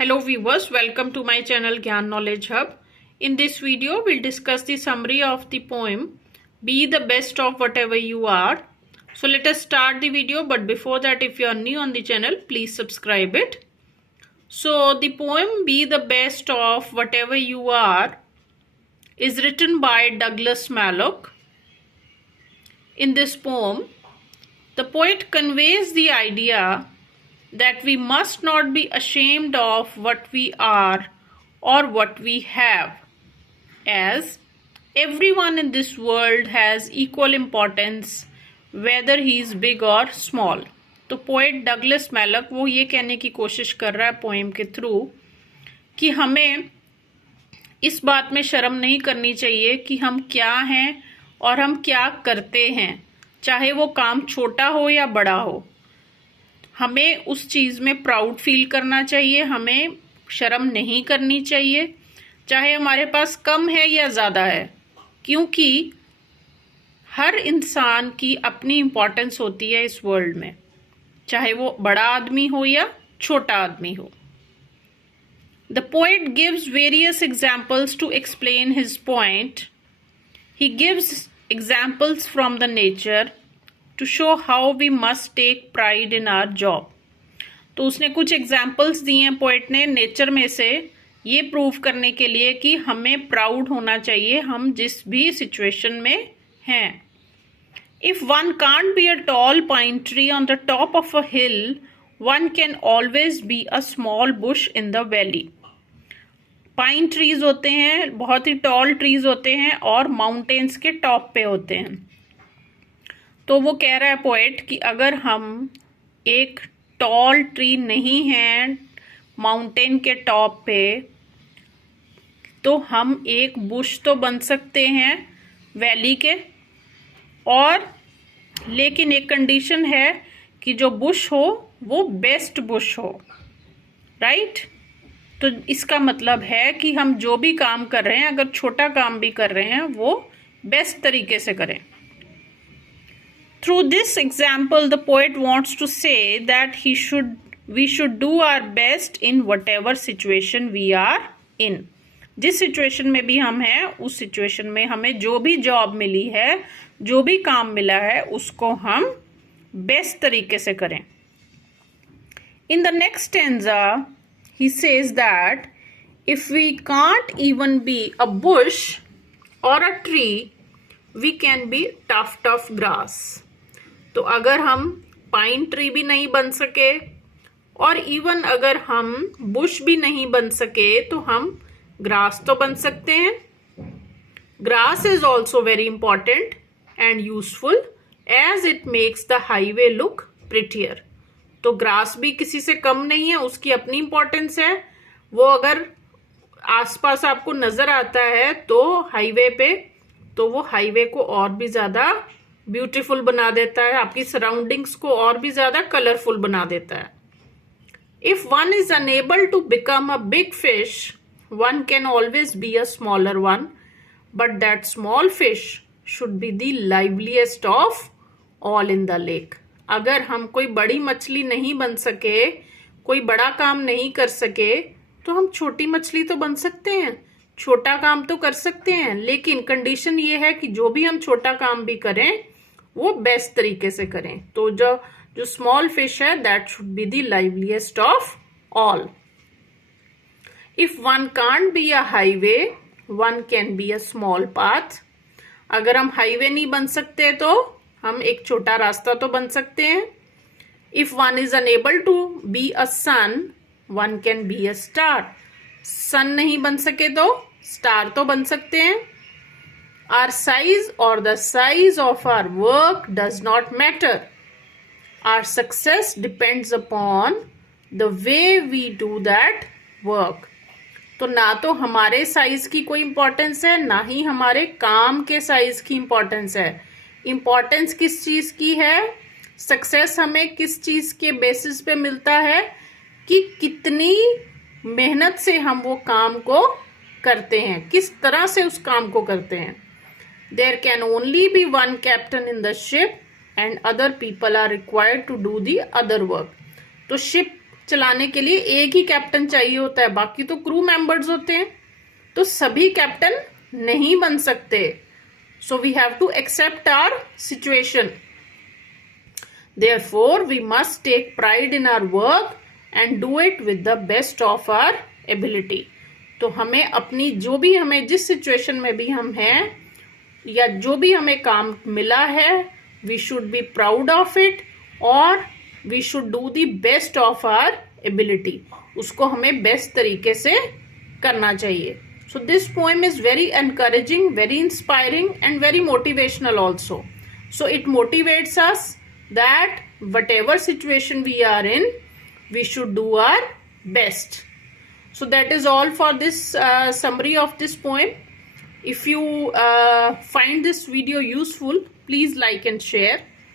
Hello viewers, welcome to my channel Gyan Knowledge Hub. In this video, we'll discuss the summary of the poem Be the Best of Whatever You Are. So let us start the video, but before that, if you are new on the channel, please subscribe it. So the poem Be the Best of Whatever You Are is written by Douglas Malloch. In this poem, the poet conveys the idea that we must not be ashamed of what we are or what we have, as everyone in this world has equal importance whether he is big or small. तो poet Douglas मैलक वो ये कहने की कोशिश कर रहा है poem के थ्रू कि हमें इस बात में शर्म नहीं करनी चाहिए कि हम क्या हैं और हम क्या करते हैं, चाहे वो काम छोटा हो या बड़ा हो। हमें उस चीज़ में प्राउड फील करना चाहिए, हमें शर्म नहीं करनी चाहिए, चाहे हमारे पास कम है या ज़्यादा है, क्योंकि हर इंसान की अपनी इम्पोर्टेंस होती है इस वर्ल्ड में, चाहे वो बड़ा आदमी हो या छोटा आदमी हो। The poet gives various examples to explain his point. He gives examples from the nature to show how we must take pride in our job. तो उसने कुछ एग्जाम्पल्स दिए हैं पोएट ने नेचर में से, ये प्रूव करने के लिए कि हमें प्राउड होना चाहिए हम जिस भी सिचुएशन में हैं। If one can't be a tall pine tree on the top of a hill, one can always be a small bush in the valley. Pine trees होते हैं, बहुत ही टॉल ट्रीज होते हैं और माउंटेन्स के टॉप पे होते हैं। तो वो कह रहा है पोएट कि अगर हम एक टॉल ट्री नहीं हैं माउंटेन के टॉप पे, तो हम एक बुश तो बन सकते हैं वैली के, और लेकिन एक कंडीशन है कि जो बुश हो वो बेस्ट बुश हो, राइट। तो इसका मतलब है कि हम जो भी काम कर रहे हैं, अगर छोटा काम भी कर रहे हैं, वो बेस्ट तरीके से करें। Through this example, the poet wants to say that we should do our best in whatever situation we are in. जिस सिचुएशन में भी हम हैं, उस सिचुएशन में हमें जो भी जॉब मिली है, जो भी काम मिला है, उसको हम बेस्ट तरीके से करें। In the next stanza, he says that if we can't even be a bush or a tree, we can be tough grass. तो अगर हम पाइन ट्री भी नहीं बन सके और इवन अगर हम बुश भी नहीं बन सके, तो हम ग्रास तो बन सकते हैं। Grass is also very important and useful as it makes the highway look prettier. तो ग्रास भी किसी से कम नहीं है, उसकी अपनी इंपॉर्टेंस है। वो अगर आसपास आपको नजर आता है तो हाईवे पे, तो वो हाईवे को और भी ज्यादा ब्यूटीफुल बना देता है, आपकी सराउंडिंग्स को और भी ज्यादा कलरफुल बना देता है। If one is unable to become a big fish, one can always be a smaller one, but that small fish should be the liveliest of all in the lake. अगर हम कोई बड़ी मछली नहीं बन सके, कोई बड़ा काम नहीं कर सके, तो हम छोटी मछली तो बन सकते हैं, छोटा काम तो कर सकते हैं, लेकिन कंडीशन ये है कि जो भी हम छोटा काम भी करें वो बेस्ट तरीके से करें। तो जो स्मॉल फिश है, that should be the liveliest of all. If one can't be a highway, one can be a small path. अगर हम हाईवे नहीं बन सकते तो हम एक छोटा रास्ता तो बन सकते हैं। If one is unable to be a sun, one can be a star. Sun नहीं बन सके तो स्टार तो बन सकते हैं। Our size or the size of our work does not matter. Our success depends upon the way we do that work. तो ना तो हमारे साइज की कोई इंपॉर्टेंस है, ना ही हमारे काम के साइज की इंपॉर्टेंस है। इंपॉर्टेंस किस चीज की है, सक्सेस हमें किस चीज के बेसिस पे मिलता है कि कितनी मेहनत से हम वो काम को करते हैं, किस तरह से उस काम को करते हैं। There can only be one captain in the ship and other people are required to do the other work. तो शिप चलाने के लिए एक ही कैप्टन चाहिए होता है, बाकी तो क्रू मेंबर्स होते हैं, तो सभी कैप्टन नहीं बन सकते. So we have to accept our situation. Therefore, we must take pride in our work and do it with the best of our ability. तो हमें अपनी जो भी हमें जिस सिचुएशन में भी हम हैं या जो भी हमें काम मिला है, we should be proud of it और we should do the best of our ability. उसको हमें बेस्ट तरीके से करना चाहिए. So this poem is very encouraging, very inspiring and very motivational also. So it motivates us that whatever situation we are in, we should do our best. So that is all for this summary of this poem. If you find this video useful, please like and share.